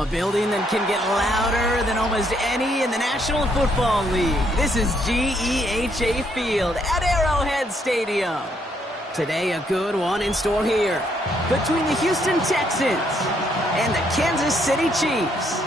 From a building that can get louder than almost any in the National Football League, this is GEHA Field at Arrowhead Stadium. Today, a good one in store here between the Houston Texans and the Kansas City Chiefs.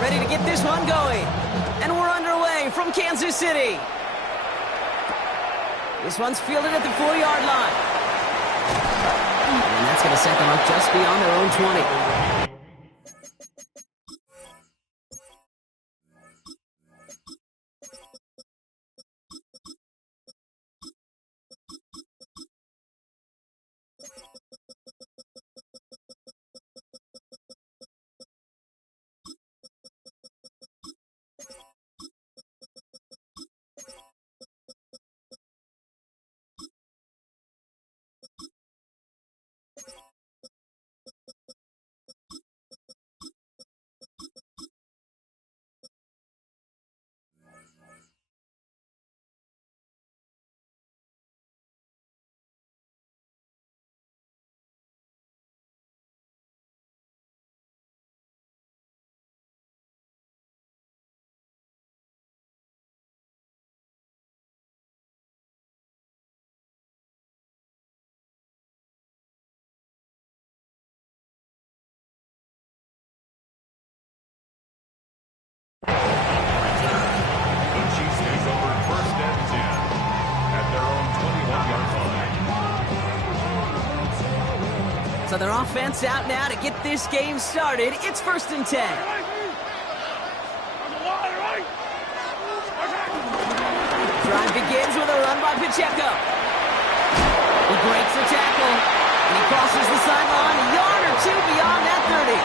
Ready to get this one going. And we're underway from Kansas City. This one's fielded at the 4-yard line. And that's going to set them up just beyond their own 20. So their offense out now to get this game started. It's 1st and 10. Drive begins with a run by Pacheco. He breaks the tackle, and he crosses the sideline a yard or two beyond that 30.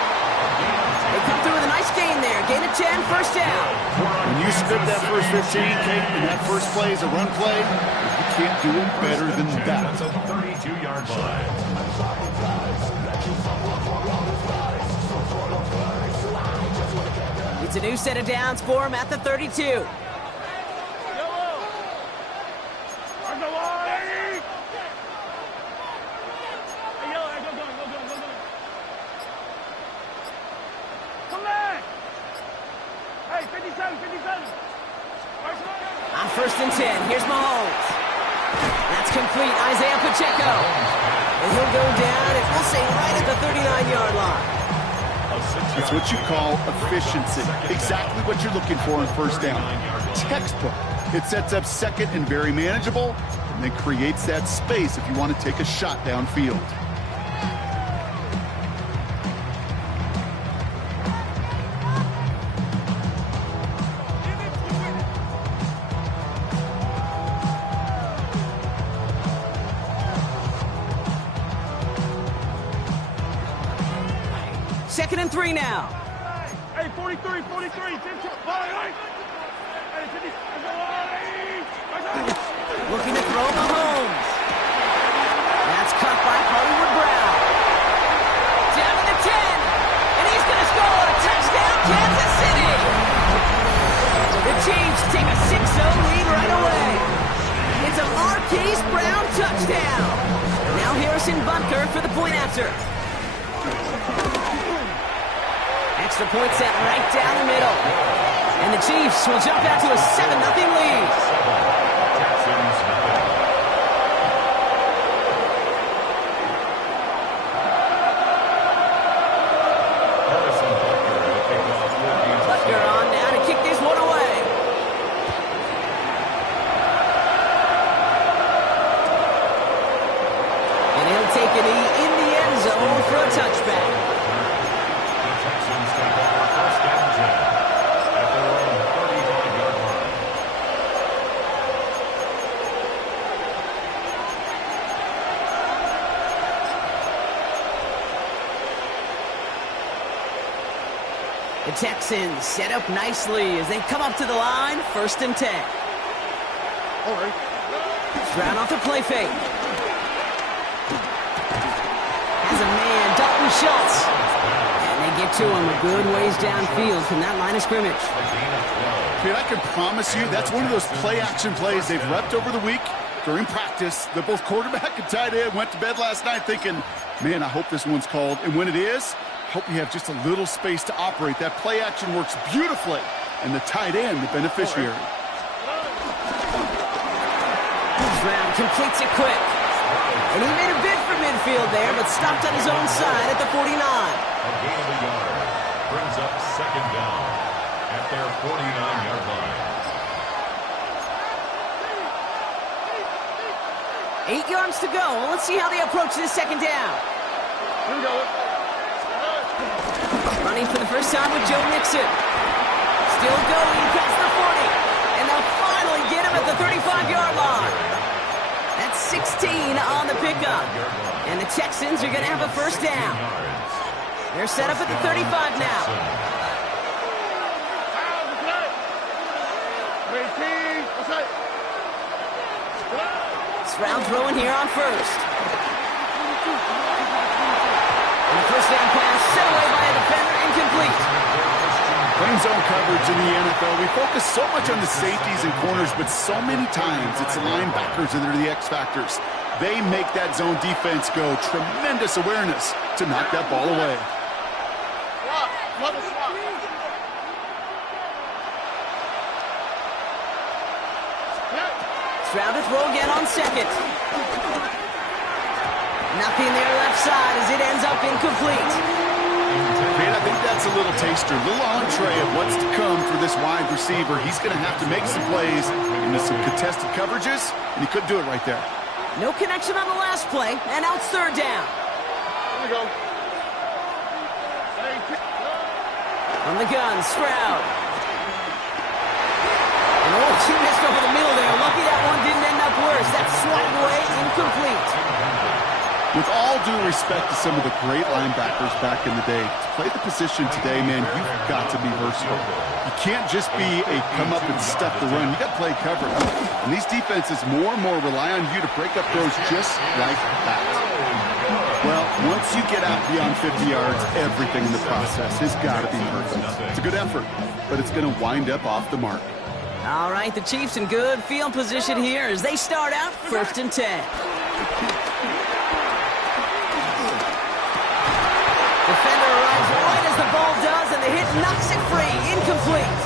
They come through with a nice gain there. Gain of 10, first down. When you script that first 15, Kate, and that first play is a run play, you can't do it better than that. That's a 32-yard line. It's a new set of downs for him at the 32. On 1st and 10, here's Mahomes. That's complete, Isaiah Pacheco. And he'll go down, and we'll say right at the 39-yard line. That's what you call efficiency. Exactly what you're looking for in first down. Textbook. It sets up second and very manageable, and then creates that space if you want to take a shot downfield. Second and 3 now. Hey, 43. Looking to throw Mahomes. That's cut by Hollywood Brown. Down to the 10. And he's going to score. Touchdown, Kansas City. The Chiefs take a 6-0 lead right away. It's a Marquise Brown touchdown. Now Harrison Butker for the point after. Extra point set right down the middle. And the Chiefs will jump out to a 7-0 lead. Butker on now to kick this one away. And he'll take a knee in the end zone for a touchback. The Texans set up nicely as they come up to the line, 1st and 10. All right. Stroud off the play fake. Has a man, Dalton Schultz. And they get to him a good ways downfield from that line of scrimmage. Man, I can promise you that's one of those play-action plays they've repped over the week during practice. The both quarterback and tight end went to bed last night thinking, man, I hope this one's called. And when it is, I hope we have just a little space to operate. That play action works beautifully. And the tight end, the beneficiary. Stroud completes it quick. And he made a bid for midfield there, but stopped on his own side at the 49. A gain of a yard brings up second down at their 49-yard line. 8 yards to go. Let's see how they approach this second down. Here we go. Running for the first time with Joe Mixon. Still going past the 40. And they'll finally get him at the 35-yard line. That's 16 on the pickup. And the Texans are going to have a first down. They're set up at the 35 now. Stroud throwing here on first. And the first down pass set away by a defender, incomplete. Playing zone coverage in the NFL, we focus so much on the safeties and corners, but so many times it's the linebackers that are the X factors. They make that zone defense go. Tremendous awareness to knock that ball away. Stroud to throw again on second. Nothing there left side as it ends up incomplete. Man, I think that's a little taster, a little entree of what's to come for this wide receiver. He's going to have to make some plays into some contested coverages, and he couldn't do it right there. No connection on the last play, and now it's third down. Here we go. On the gun, Stroud. And oh, she missed over the middle there. Lucky that one didn't end up worse. That's swatted away, incomplete. With all due respect to some of the great linebackers back in the day, to play the position today, man, you've got to be versatile. You can't just be a come up and stuff the run. You got to play coverage. And these defenses more and more rely on you to break up throws just like that. Well, once you get out beyond 50 yards, everything in the process has got to be perfect. It's a good effort, but it's going to wind up off the mark. All right, the Chiefs in good field position here as they start out 1st and 10. Defender arrives right as the ball does, and the hit knocks it free. Incomplete.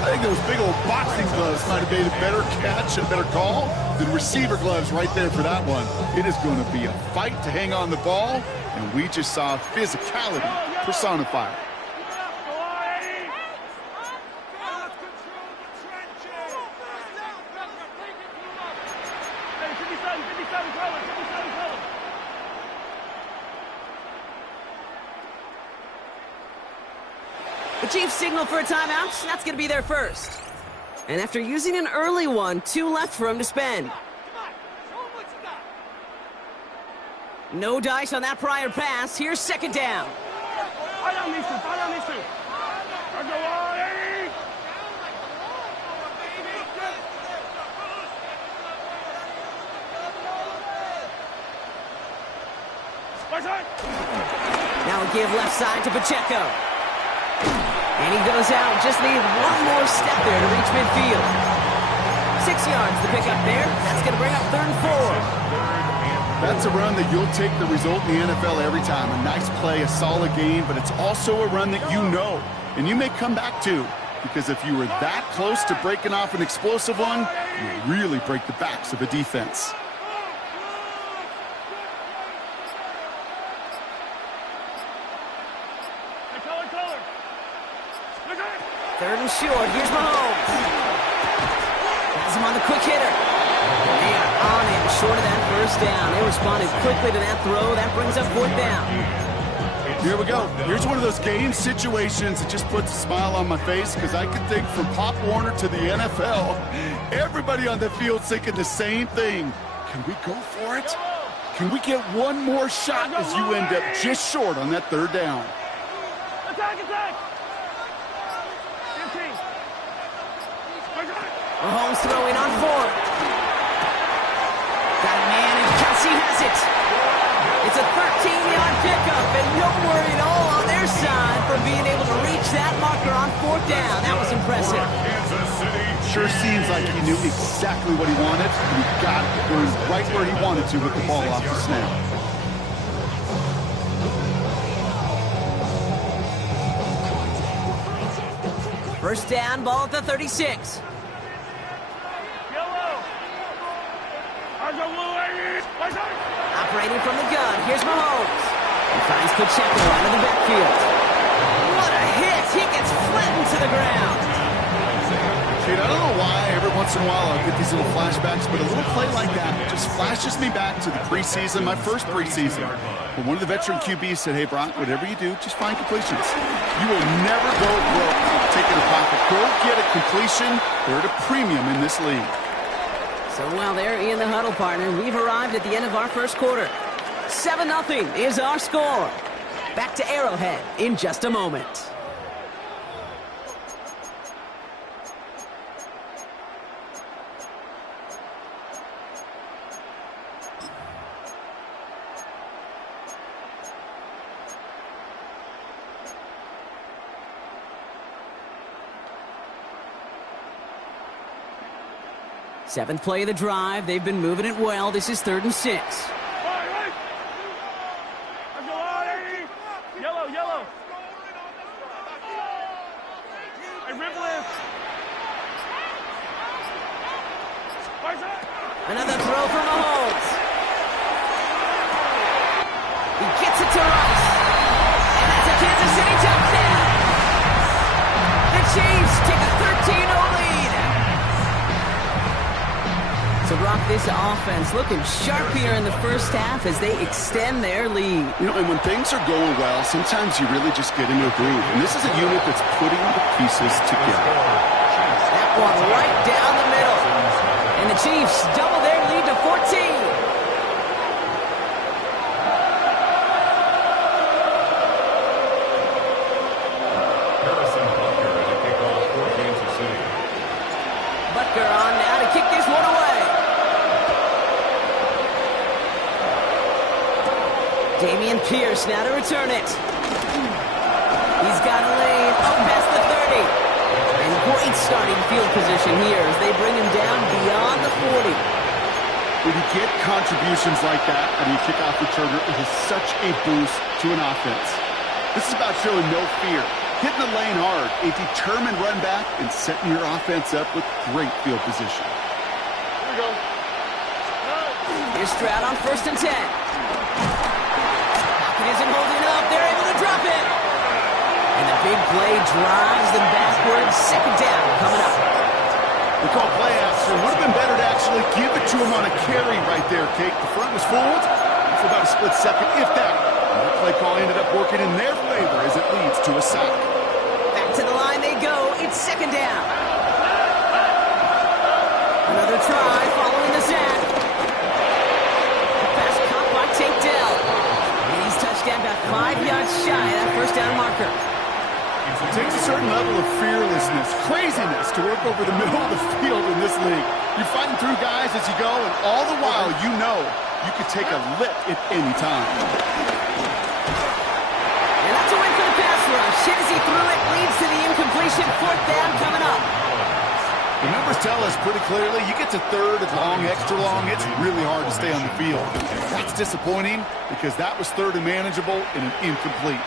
I think those big old boxing gloves might have made a better catch and a better call than receiver gloves right there for that one. It is going to be a fight to hang on the ball, and we just saw physicality personified. The Chiefs signal for a timeout. That's going to be their first. And after using an early one, 2 left for him to spend. No dice on that prior pass. Here's second down. Now a give left side to Pacheco. And he goes out. Just needed one more step there to reach midfield. 6 yards to pick up there. That's going to bring up 3rd and 4. That's a run that you'll take the result in the NFL every time. A nice play, a solid game, but it's also a run that you know and you may come back to, because if you were that close to breaking off an explosive one, you really break the backs of a defense. Third and short. Here's Mahomes. Has him on the quick hitter. They are on him short of that first down. They responded quickly to that throw. That brings up 4th down. Here we go. Here's one of those game situations that just puts a smile on my face, because I can think from Pop Warner to the NFL, everybody on the field's thinking the same thing. Can we go for it? Can we get one more shot as you end up just short on that 3rd down? Attack! Mahomes throwing on 4. it. It's a 13-yard pickup, and no worry at all on their side for being able to reach that marker on 4th down. That was impressive. Sure seems like he knew exactly what he wanted, and he got it right where he wanted to with the ball off the snap. First down, ball at the 36. Operating from the gun, here's Mahomes. He finds Pacheco out of the backfield. What a hit! He gets flattened to the ground. Dude, I don't know why every once in a while I'll get these little flashbacks, but a little play like that just flashes me back to the preseason, my first preseason. But one of the veteran QBs said, hey, Brock, whatever you do, just find completions. You will never go broke taking a pocket. Go get a completion. They're at a premium in this league. So while they're in the huddle, partner, we've arrived at the end of our first quarter. 7-0 is our score. Back to Arrowhead in just a moment. Seventh play of the drive. They've been moving it well. This is 3rd and 6. Yellow. Hey, rip lift. Another throw for Mahomes. He gets it to Rice. And that's a Kansas City touchdown. The Chiefs take a 13-0 lead. So, Brock, this offense looking sharp here in the first half as they extend their lead. You know, and when things are going well, sometimes you really just get into a groove. And this is a unit that's putting the pieces together. That one right down the middle. And the Chiefs double their lead to 14. Butker on now to kick this one away. Dameon Pierce now to return it. He's got a lane up past the 30. And great starting field position here as they bring him down beyond the 40. When you get contributions like that and you kick off returner, it is such a boost to an offense. This is about showing no fear, hitting the lane hard, a determined run back, and setting your offense up with great field position. Here we go. Here's Stroud on 1st and 10. Pocket isn't holding up. They're able to drop it. And the big play drives them backwards. 2nd down coming up. We call play action. Would have been better to actually give it to him on a carry right there, Kate. The front was fooled for about a split second, if that. And that play call ended up working in their favor as it leads to a sack. Back to the line they go. It's 2nd down. Another try following the sack. Pass caught by Tank Dell. And he's touchdown about 5 yards shy of that 1st down marker. It takes a certain level of fearlessness, craziness to work over the middle of the field in this league. You're fighting through guys as you go, and all the while you know you could take a lick at any time. And that's a win for the pass rush. Hit as he threw it, leads to the incompletion. 4th down coming up. The numbers tell us pretty clearly, you get to 3rd and long, extra long, it's really hard to stay on the field. That's disappointing because that was 3rd and manageable and an incomplete.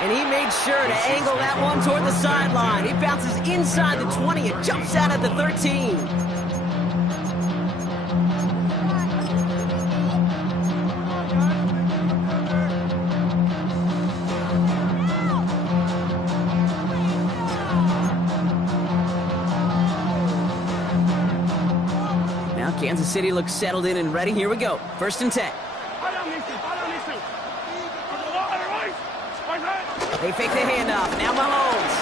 And he made sure to angle that one toward the sideline. He bounces inside the 20. It jumps out at the 13. Now Kansas City looks settled in and ready. Here we go. 1st and 10. They fake the handoff. Now Mahomes.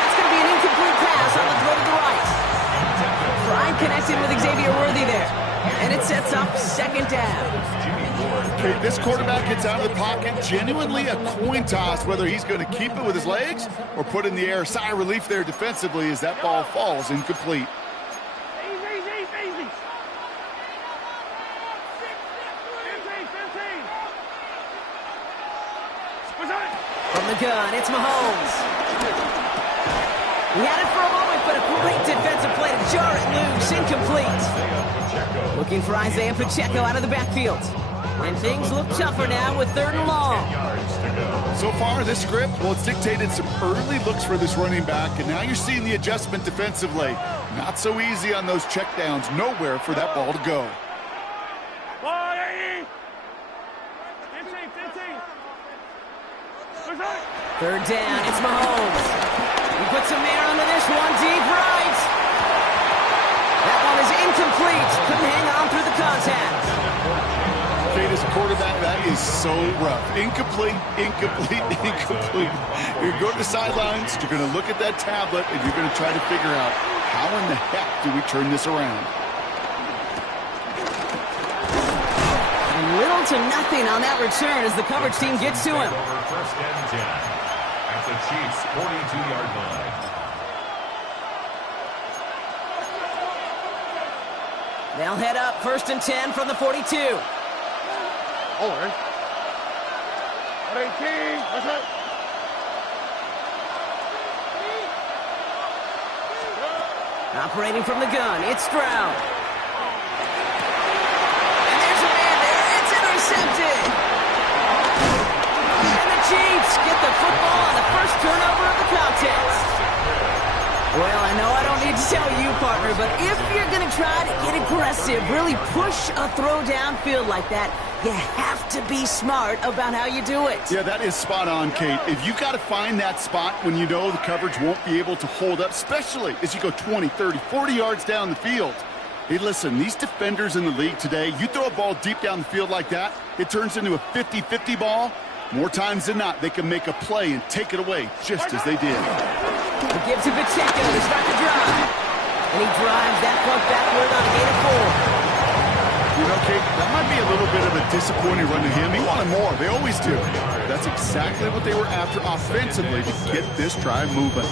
That's going to be an incomplete pass on the throw to the right. Prime connected with Xavier Worthy there. And it sets up 2nd down. Okay, this quarterback gets out of the pocket. Genuinely a coin toss whether he's going to keep it with his legs or put it in the air. Sigh of relief there defensively as that ball falls incomplete. Easy. the gun, it's Mahomes. He had it for a moment, but a great defensive play to jar it loose. Incomplete. Looking for Isaiah Pacheco out of the backfield. And things look tougher now with 3rd and long. So far, this script, well, it's dictated some early looks for this running back, and now you're seeing the adjustment defensively. Not so easy on those checkdowns. Nowhere for that ball to go. 3rd down, it's Mahomes. He puts a man onto this one, deep right. That one is incomplete. Couldn't hang on through the contact. Kate, as a quarterback, that is so rough. Incomplete, incomplete, incomplete. You're going to the sidelines, you're going to look at that tablet, and you're going to try to figure out how in the heck do we turn this around. Little to nothing on that return as the coverage team gets to him. 1st and 10 at the Chiefs' 42-yard line. They'll head up 1st and 10 from the 42. Operating from the gun, it's Stroud. Intercepted. And the Chiefs get the football on the first turnover of the contest. Well, I know I don't need to tell you, partner, but if you're going to try to get aggressive, really push a throw downfield like that, you have to be smart about how you do it. Yeah, that is spot on, Kate. If you've got to find that spot when you know the coverage won't be able to hold up, especially as you go 20, 30, 40 yards down the field. Hey, listen, these defenders in the league today, you throw a ball deep down the field like that, it turns into a 50-50 ball. More times than not, they can make a play and take it away, just as they did. He gives it Pacheco to start the drive. And he drives that punt backward on a gain of 4. You know, Kate, that might be a little bit of a disappointing run to him. He wanted more. They always do. That's exactly what they were after offensively to get this drive moving.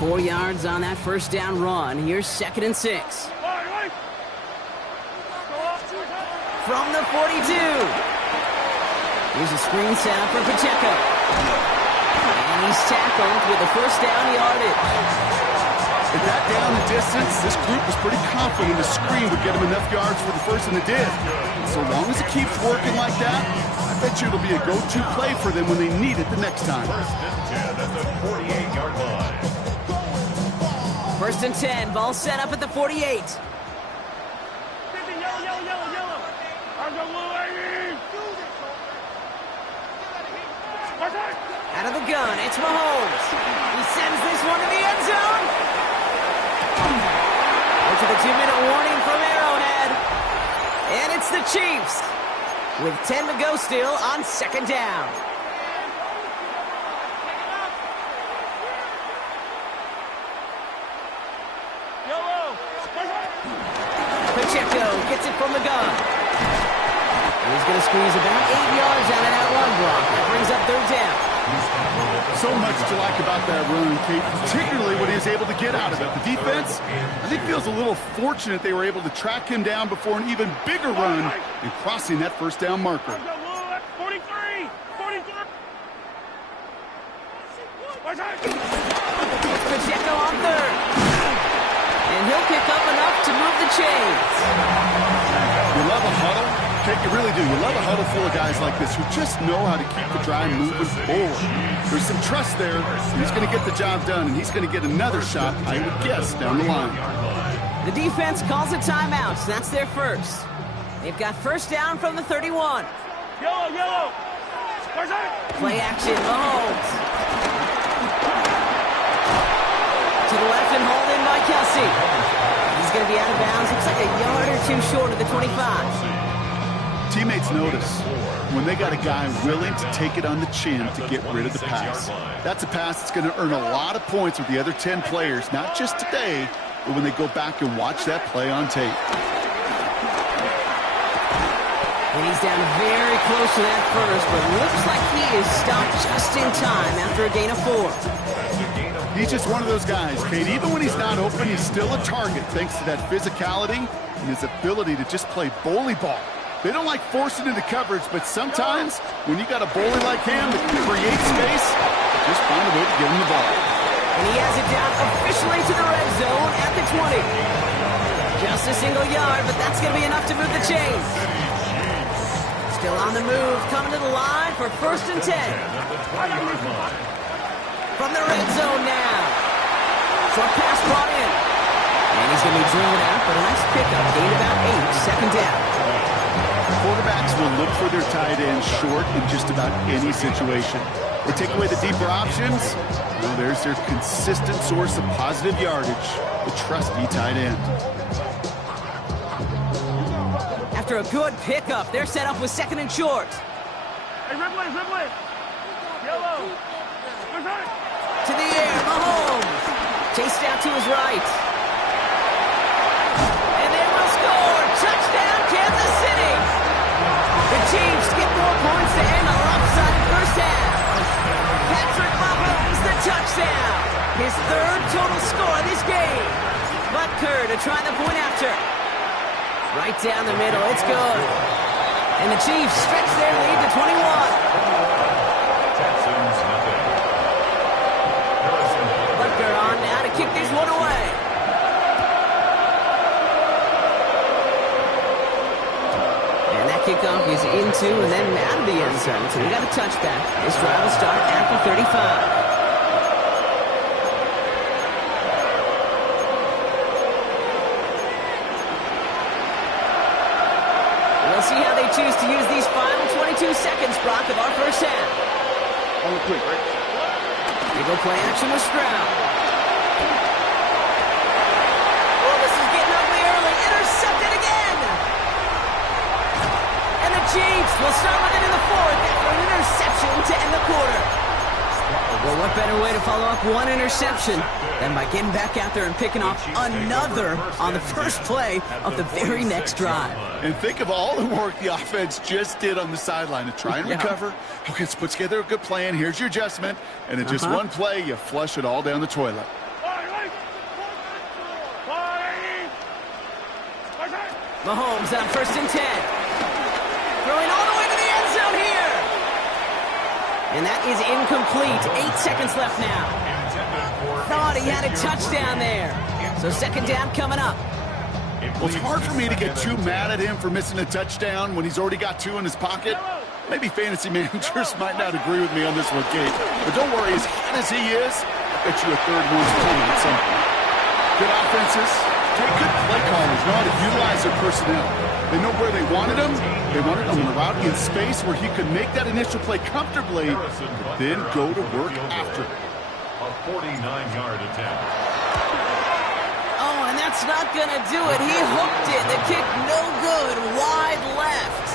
4 yards on that first down run. Here's 2nd and 6. From the 42. Here's a screen set for Pacheco. And he's tackled with the first down yardage. At that down the distance, this group was pretty confident the screen would get him enough yards for the first, and it did. So long as it keeps working like that, I bet you it'll be a go-to play for them when they need it the next time. 1st and 10 at the 48-yard line. 1st and 10, ball set up at the 48. Out of the gun, it's Mahomes. He sends this one to the end zone. Into the 2-minute warning from Arrowhead. And it's the Chiefs with 10 to go still on 2nd down. Pacheco gets it from the gun. And he's going to squeeze about 8 yards out of that run block. That brings up 3rd down. So much to like about that run, Kate, particularly when he was able to get out of it. The defense, I think, feels a little fortunate they were able to track him down before an even bigger run and crossing that first down marker. 43! Pacheco on 3rd. And he'll pick up enough to move the chains. You love a huddle? Kate, you really do. You love a huddle full of guys like this who just know how to keep the drive moving forward. There's some trust there. He's going to get the job done, and he's going to get another shot, I would guess, down the line. The defense calls a timeout. So that's their first. They've got first down from the 31. Yellow! Play action, Mahomes. To the left and hauled in by Kelsey. He's going to be out of bounds. Looks like a yard or 2 short of the 25. Teammates notice when they got a guy willing to take it on the chin to get rid of the pass. That's a pass that's going to earn a lot of points with the other 10 players, not just today, but when they go back and watch that play on tape. And he's down very close to that first, but looks like he is stopped just in time after a gain of 4. That's a gain of He's just one of those guys, Kate. Even when he's not open, he's still a target thanks to that physicality and his ability to just play bully ball. They don't like forcing into coverage, but sometimes when you got a bully like him that can create space, just find a way to get him the ball. And he has it down officially to the red zone at the 20. Just a single yard, but that's going to be enough to move the chains. Still on the move, coming to the line for 1st and 10. From the red zone now. Short pass brought in. And he's going to be driven out, but a nice pickup. Gain about 8, 2nd down. Quarterbacks will look for their tight end short in just about any situation. They take away the deeper options. Well, there's their consistent source of positive yardage, the trusty tight end. After a good pickup, they're set up with 2nd and short. Hey, Ripley, Ripley. Yellow. To the air, Mahomes. Chased out to his right. And they will score. Touchdown, Kansas City. The Chiefs get more points to end a lopsided first half. Patrick Mahomes, the touchdown. His 3rd total score of this game. Butker to try the point after. Right down the middle, it's good. And the Chiefs stretch their lead to 21. Butker on now to kick this one away. And that kickoff is into and then out of the end zone. So we got a touchback. This drive will start at the 35. We'll see how they choose to use these final 22 seconds, Brock, of our first half. On the quick, right? They go play action with Stroud. Oh, this is getting ugly early. Intercepted again. And the Chiefs will start with it in the 4th after an interception to end the quarter. Well, what better way to follow up one interception than by getting back out there and picking off another on the first play of the very next drive. And think of all the work the offense just did on the sideline to try and recover. Okay, let's put together a good plan. Here's your adjustment. And in just one play, you flush it all down the toilet. Mahomes on 1st and 10. Throwing all the way to the end zone here. And that is incomplete. 8 seconds left now. Thought he had a touchdown there. So 2nd down coming up. Well, it's hard for me to get too mad at him for missing a touchdown when he's already got 2 in his pocket. Maybe fantasy managers might not agree with me on this one, Kate. But don't worry, as hot as he is, I bet you a 3rd one's coming at some point. Good offenses, take good play callers, know how to utilize their personnel. They know where they wanted him. They wanted him on a route in space where he could make that initial play comfortably, but then go to work after. A 49-yard attempt. Oh, and that's not going to do it. He hooked it. The kick no good. Wide left.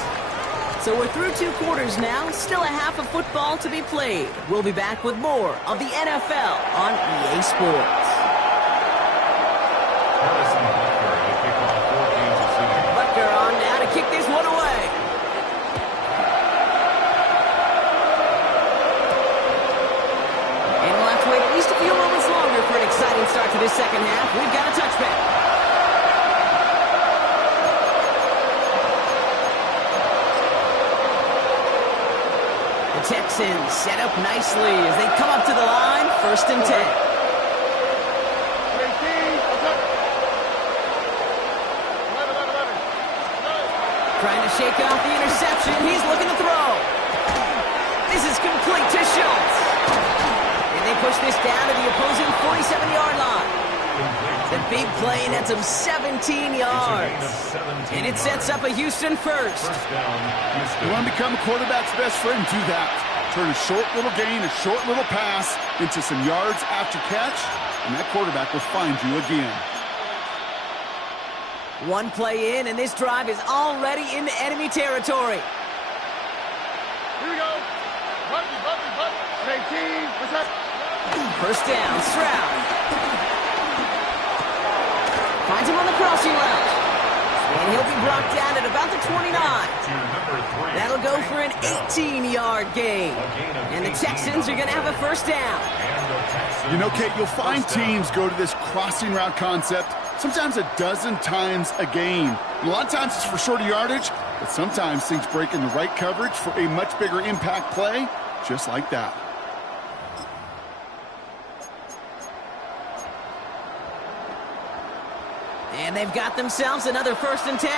So we're through 2 quarters now. Still a half of football to be played. We'll be back with more of the NFL on EA Sports. Butker on now to kick this one away. And we'll have to wait at least a few moments longer for an exciting start to this second half. We've got a touchback. The Texans set up nicely as they come up to the line. 1st and 10. Trying to shake off the interception. He's looking to throw. This is complete to Schultz. And they push this down to the opposing 47-yard line. The big play nets him 17 yards. And it sets up a Houston first. You want to become a quarterback's best friend, do that. Turn a short little gain, a short little pass into some yards after catch, and that quarterback will find you again. One play in, and this drive is already into enemy territory. Here we go. Run. 18. What's that? First down, Stroud. Finds him on the crossing route. And he'll be brought down at about the 29. That'll go for an 18-yard gain. And the Texans are going to have a first down. You know, Kate, you'll find teams go to this crossing route concept sometimes a dozen times a game. And a lot of times it's for shorter yardage, but sometimes things break in the right coverage for a much bigger impact play, just like that. And they've got themselves another 1st and 10.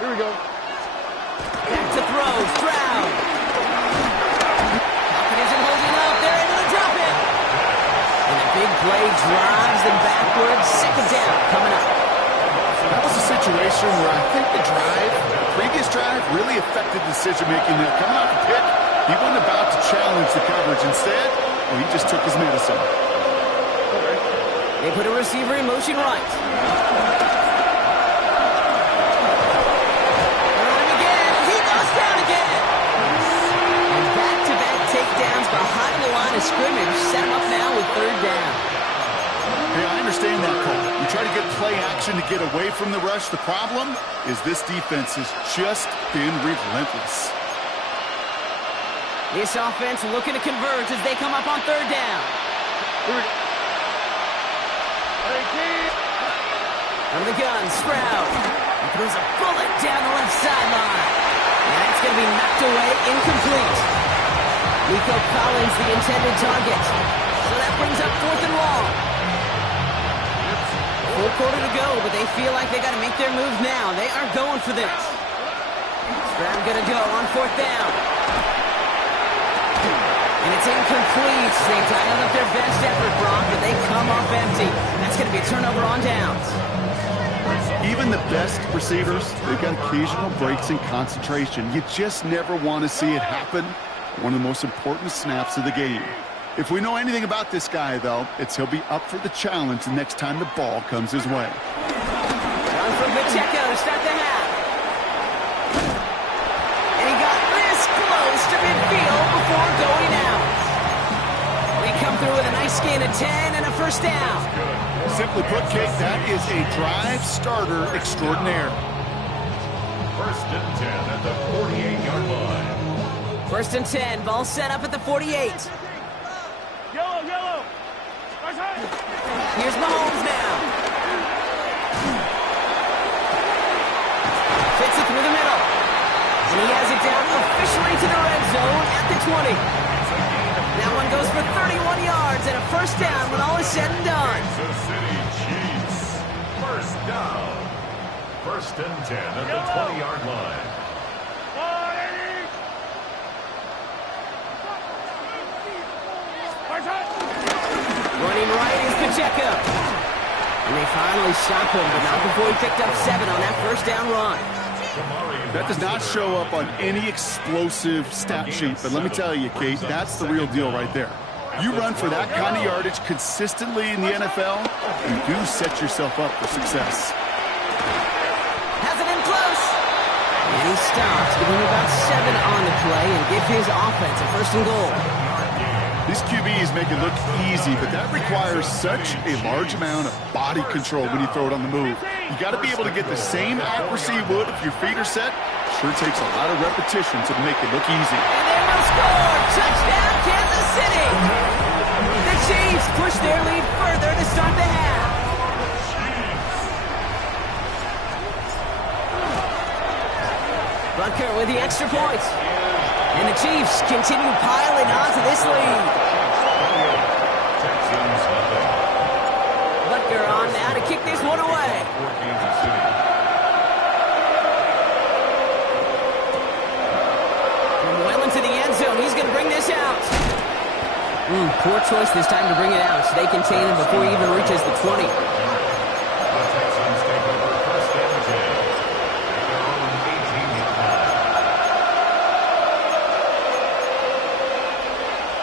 Here we go. Back to throw, Stroud. Confidence in holding up, they're able to drop it. And a big play drives them backwards, 2nd down coming up. That was a situation where I think the previous drive, really affected decision-making there. Coming off the pick, he wasn't about to challenge the coverage. Instead, well, he just took his medicine. They put a receiver in motion right. Running again. He goes down again. And back-to-back takedowns behind the line of scrimmage. Set him up now with 3rd down. Hey, I understand that call. You try to get play action to get away from the rush. The problem is this defense has just been relentless. This offense looking to converge as they come up on 3rd down. Here we go. From the gun, Stroud. He throws a bullet down the left sideline. And that's going to be knocked away, incomplete. Nico Collins, the intended target. So that brings up 4th and long. Full quarter to go, but they feel like they got to make their move now. They are going for this. Stroud going to go on 4th down. And it's incomplete. They dialed up their best effort, Brock, but they come off empty. That's going to be a turnover on downs. Even the best receivers, they've got occasional breaks in concentration. You just never want to see it happen. One of the most important snaps of the game. If we know anything about this guy, though, it's he'll be up for the challenge the next time the ball comes his way. Run from Pacheco to start the half. And he got this close to midfield before going out. They come through with a nice gain of 10 and a 1st down. Simply put, Kate, that is a drive starter extraordinaire. 1st and 10 at the 48-yard line. 1st and 10, ball set up at the 48. Yellow. Right side. Here's Mahomes now. Fits it through the middle. And he has it down officially to the red zone at the 20. That one goes for 31 yards and a 1st down when all is said and done. Kansas City Chiefs. 1st down. 1st and 10 at the 20-yard line. Running right is Pacheco. And they finally stop him, but not before he picked up 7 on that 1st down run. That does not show up on any explosive stat sheet, but let me tell you, Kate, that's the real deal right there. You run for that kind of yardage consistently in the NFL, you do set yourself up for success. Has it in close. And he stops, giving him about 7 on the play and give his offense a 1st and goal. These QBs make it look easy, but that requires such a large amount of body control when you throw it on the move. You got to be able to get the same accuracy you would if your feet are set. Sure takes a lot of repetition to make it look easy. And they will score! Touchdown, Kansas City! The Chiefs push their lead further to start the half. Butker with the extra point. And the Chiefs continue piling on to this lead. Texans nothing. Butker on now to kick this one away. For Kansas City. From well into the end zone, he's going to bring this out. Poor choice this time to bring it out. Stay contained before he even reaches the 20. The Texans take over 1st and 10 at their own 18-yard line.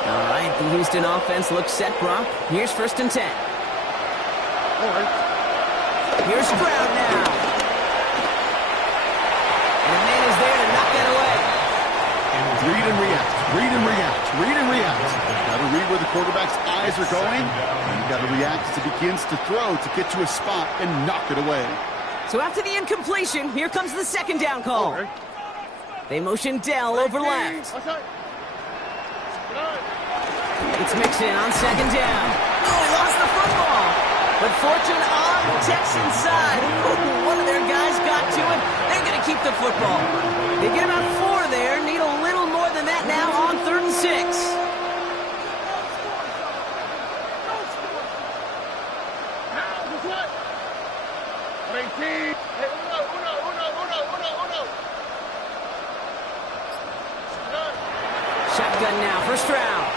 All right, the Houston offense looks set, Brock. Here's 1st and 10. All right. Here's Stroud now. And a man is there to knock that away. Read and react, read and react, read and react. Got to read where the quarterback's eyes are going, and you got to react as he begins to throw to get to a spot and knock it away. So after the incompletion, here comes the 2nd down call. Okay. They motion Dell over left. Right side. Good eye. It's mixed in on second down. Oh, he lost the football. But fortune on the Texans' side. Ooh, one of their guys got to it. They're going to keep the football. They get about 4 there. Need a little more than that now on 3rd and 6. Shotgun now, first round.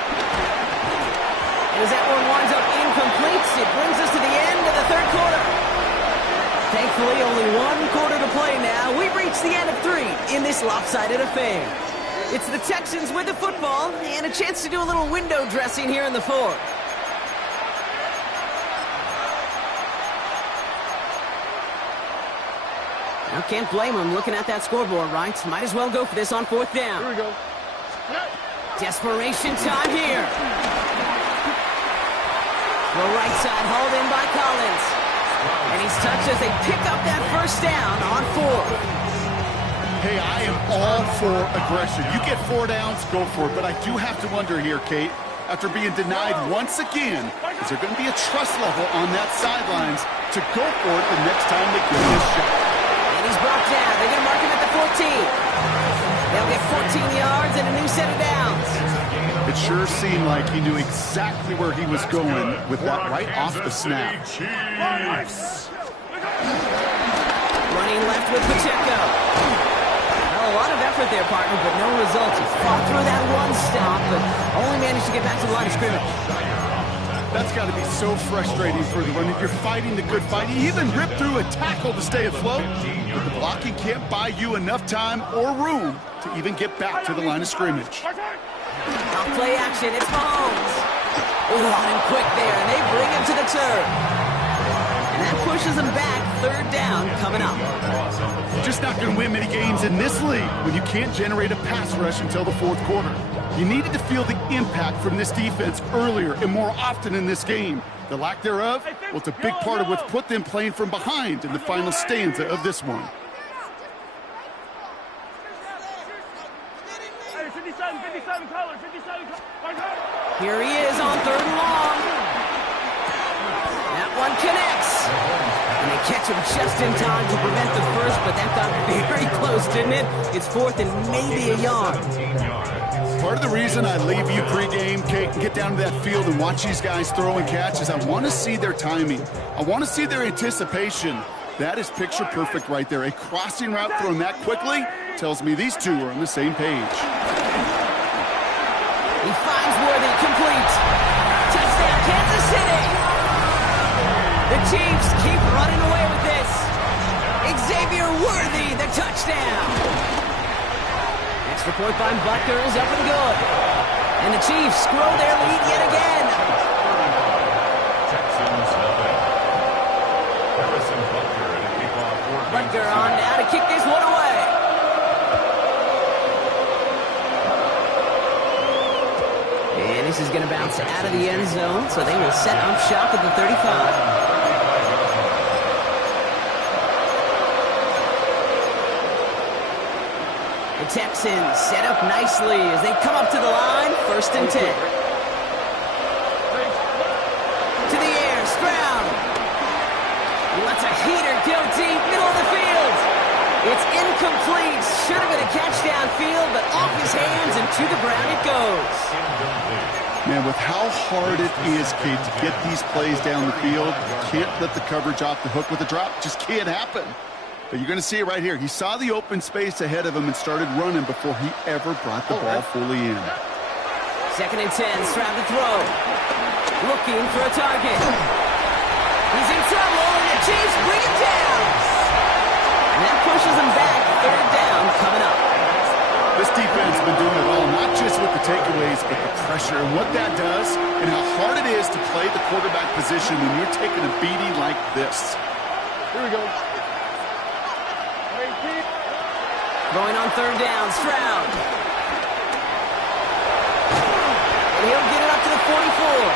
As that one winds up incomplete, it brings us to the end of the 3rd quarter. Thankfully, only 1 quarter to play now. We've reached the end of 3 in this lopsided affair. It's the Texans with the football and a chance to do a little window dressing here in the 4th. I can't blame him looking at that scoreboard, right? Might as well go for this on 4th down. Here we go. Desperation time here. The right side hauled in by Collins. And he's touched as they pick up that first down on 4th. Hey, I am all for aggression. You get 4 downs, go for it. But I do have to wonder here, Kate, after being denied once again, is there going to be a trust level on that sidelines to go for it the next time they give this shot? And he's brought down. They're going to mark him at the 14. They'll get 14 yards and a new set of downs. It sure seemed like he knew exactly where he was going with that right off the snap. Running left with Pacheco. Well, a lot of effort there, partner, but no results. He fought through that one stop, but only managed to get back to the line of scrimmage. That's got to be so frustrating for the running. You're fighting the good fight. You even ripped through a tackle to stay afloat, but the blocking can't buy you enough time or room to even get back to the line of scrimmage. Off play action, it's Mahomes. Ooh, on him quick there, and they bring him to the turf. And that pushes him back, 3rd down coming up. You're just not going to win many games in this league when you can't generate a pass rush until the 4th quarter. You needed to feel the impact from this defense earlier and more often in this game. The lack thereof, well, it's a big part of what's put them playing from behind in the final stanza of this one. Here he is on 3rd and long. That one connects. And they catch him just in time to prevent the first, but that got very close, didn't it? It's 4th and maybe a yard. Part of the reason I leave you pregame, Kate, and get down to that field and watch these guys throw and catch is I want to see their timing. I want to see their anticipation. That is picture perfect right there. A crossing route thrown that quickly tells me these two are on the same page. He finds Worthy, complete. Touchdown, Kansas City. The Chiefs keep running away with this. Xavier Worthy, the touchdown. Extra point by Butker is up and good. And the Chiefs grow their lead yet again. Butker on now to kick this one away. And this is going to bounce out of the end zone, so they will set up shop at the 35. The Texans set up nicely as they come up to the line, 1st and 10. To the air, Stroud. He lets a heater go deep, middle of the field. It's incomplete. Should have been a catch downfield, but off his hands and to the ground it goes. Man, with how hard it is, Kate, to get these plays down the field, you can't let the coverage off the hook with a drop. Just can't happen. But you're going to see it right here. He saw the open space ahead of him and started running before he ever brought the ball fully in. 2nd and 10, Stroud to throw. Looking for a target. He's in trouble, and the Chiefs bring him down. And that pushes him back, 3rd down coming up. This defense has been doing it all, not just with the takeaways, but the pressure and what that does and how hard it is to play the quarterback position when you're taking a beating like this. Here we go. Going on 3rd down, Stroud. And he'll get it up to the 44.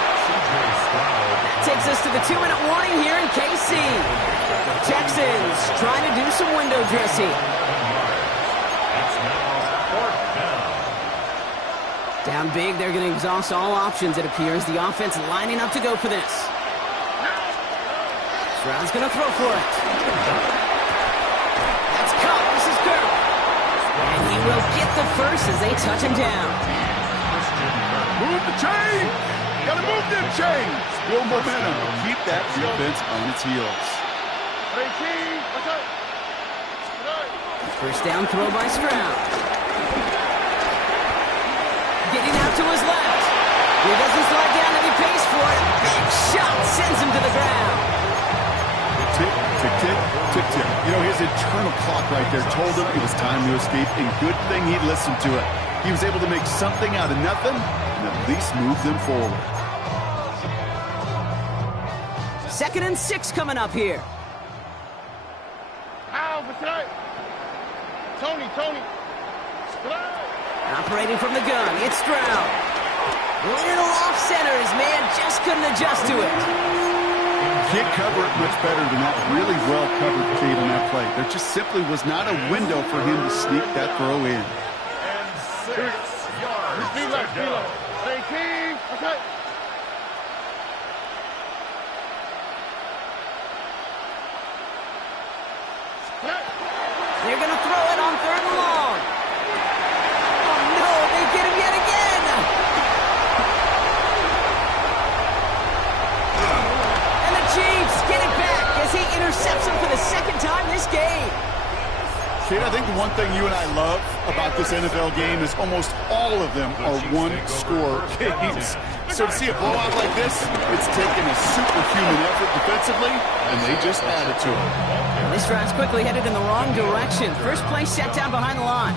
That takes us to the 2-minute warning here in KC. Texans trying to do some window dressing. Down big, they're going to exhaust all options, it appears. The offense lining up to go for this. Stroud's going to throw for it. That's caught. This is Kirk. And he will get the first as they touch him down. Move the chain! Gotta move them chains! Build momentum. Keep that defense on its heels. First down throw by Stroud. Getting out to his left. He doesn't slide down and he pays for it. Big shot sends him to the ground. Tick, tick, tick, tick, tick. You know, his internal clock right there told him it was time to escape, and good thing he listened to it. He was able to make something out of nothing and at least move them forward. 2nd and 6 coming up here. Tony. Operating from the gun, it's Stroud. A little off center, his man just couldn't adjust to it. Can't cover it much better than that. Really well covered, Cade, on that play. There just simply was not a window for him to sneak that throw in. And 6 yards to go. Okay. They're going to throw it on 3rd and long. Oh, no, they get him yet again. And the Chiefs get it back as he intercepts him for the 2nd time this game. Kid, I think the one thing you and I love about this NFL game is almost all of them are one-score games. So to see a blowout like this, it's taken a superhuman effort defensively, and they just added to it. This drive's quickly headed in the wrong direction. First play set down behind the line.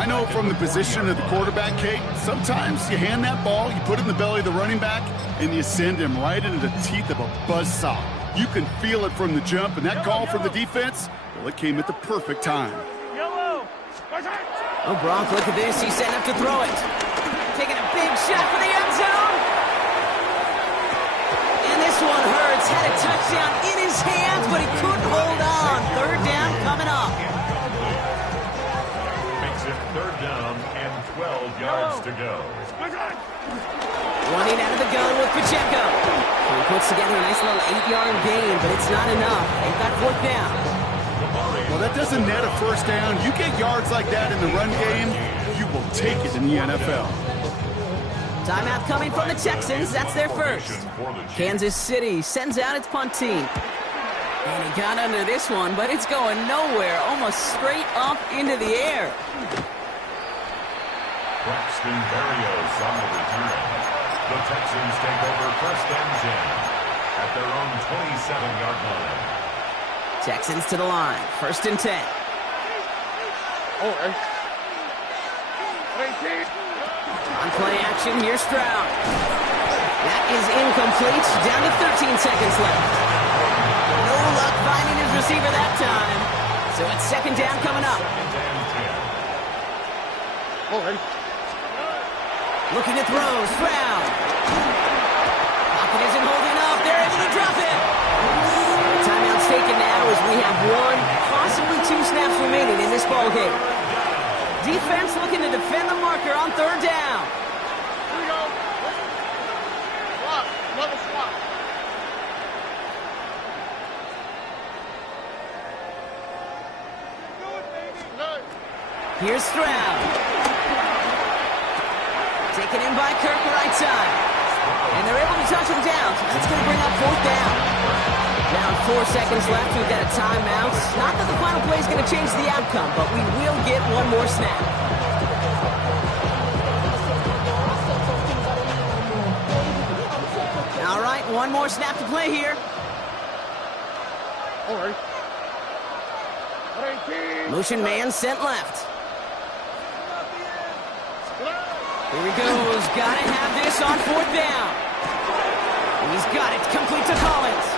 I know from the position of the quarterback, Kate, sometimes you hand that ball, you put it in the belly of the running back, and you send him right into the teeth of a buzzsaw. You can feel it from the jump, and that call from the defense, well, it came at the perfect time. Oh, Brock, look at this. He's setting up to throw it. Taking a big shot for the end zone. And this one hurts. Had a touchdown in his hands, but he couldn't hold on. 3rd down coming up. Makes it 3rd down and 12 yards to go. Running out of the gun with Pacheco. He puts together a nice little 8-yard gain, but it's not enough. They've got 4th down. Well, that doesn't net a first down. You get yards like that in the run game, you will take it in the NFL. Timeout coming from the Texans. That's their first. Kansas City sends out its punt team. And he got under this one, but it's going nowhere. Almost straight up into the air. Braxton Berrios on the return. The Texans take over 1st and 10 at their own 27-yard line. Texans to the line. 1st and 10. On play action, here's Stroud. That is incomplete. Down to 13 seconds left. No luck finding his receiver that time. So it's 2nd down coming up. Looking to throw. Stroud. Pocket isn't holding up. They're able to drop it. Timeout's taken now as we have 1, possibly 2 snaps remaining in this ball game. Defense looking to defend the marker on 3rd down. Here we go. Swap. Another swap. Do it, baby. Here's Stroud. Taken in by Kirk right side. And they're able to touch him down. That's going to bring up 4th down. Down 4 seconds left. We've got a timeout. Not that the final play is going to change the outcome, but we will get 1 more snap. All right, 1 more snap to play here. Motion man sent left. Here he goes. Got to have this on 4th down. He's got it. Complete to Collins.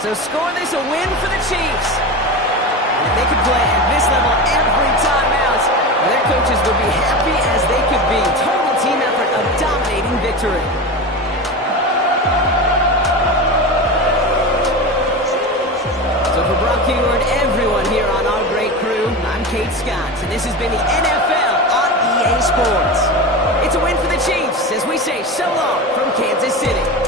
So score this a win for the Chiefs. And they could play at this level every time out. Their coaches would be happy as they could be. Total team effort, a dominating victory. So for Brock Keyword, everyone here on our great crew, I'm Kate Scott, and this has been the NFL scoreboards. It's a win for the Chiefs as we say so long from Kansas City.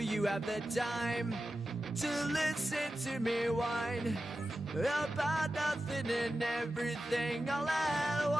You have the time to listen to me whine about nothing and everything all at once.